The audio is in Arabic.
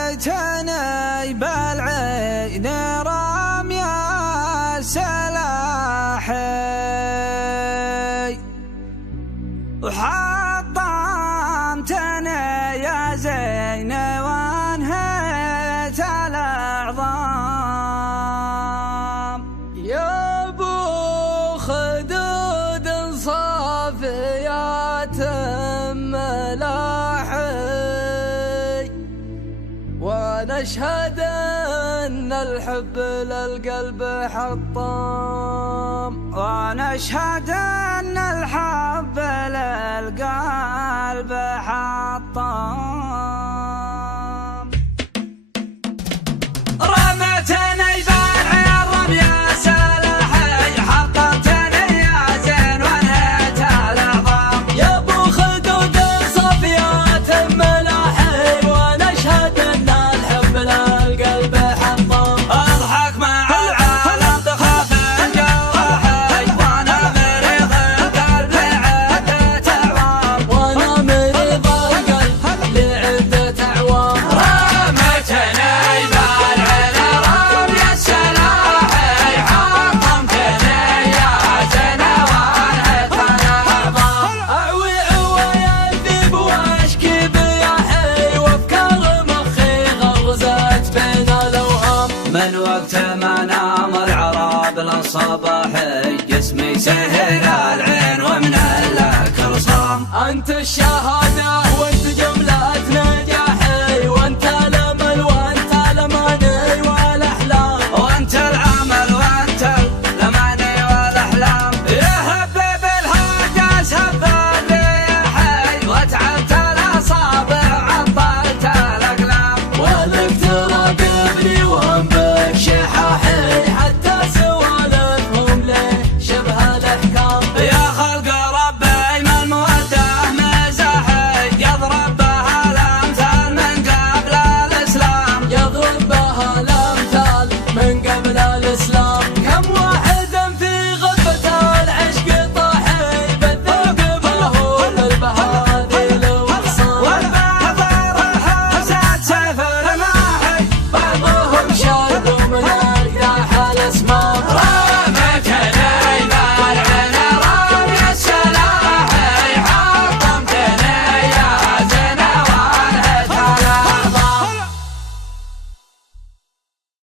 رميتني بالعين رمي سلاحي وحطمتني يا زين وانهيت الأعظام يا ابو خدود صافيات ملاحي ونشهد ان الحب للقلب حطام ونشهد ان الحب للقلب حطام رمتني بالعين رمي سلاحي حطمتني يا زين وانهيت الأعظام يا ابو خدود صفيات ملاحي ونشهد ان الحب للقلب حطام اضحك مع العالم تخاف الجراحي وانا مريض القلب لعدة اعوام وانا مريض القلب لعدة اعوام رمتني بالعين رمي سلاحي حطمتني يا زين وانهيت الأعظام اعوي عويلي واشكي بياحي وافكار مخي غرزت بين الاوهام من وقت ما نام العراب للصباحي جسمي سهر العين ومن الكرصام انت الشهاده وانت جمله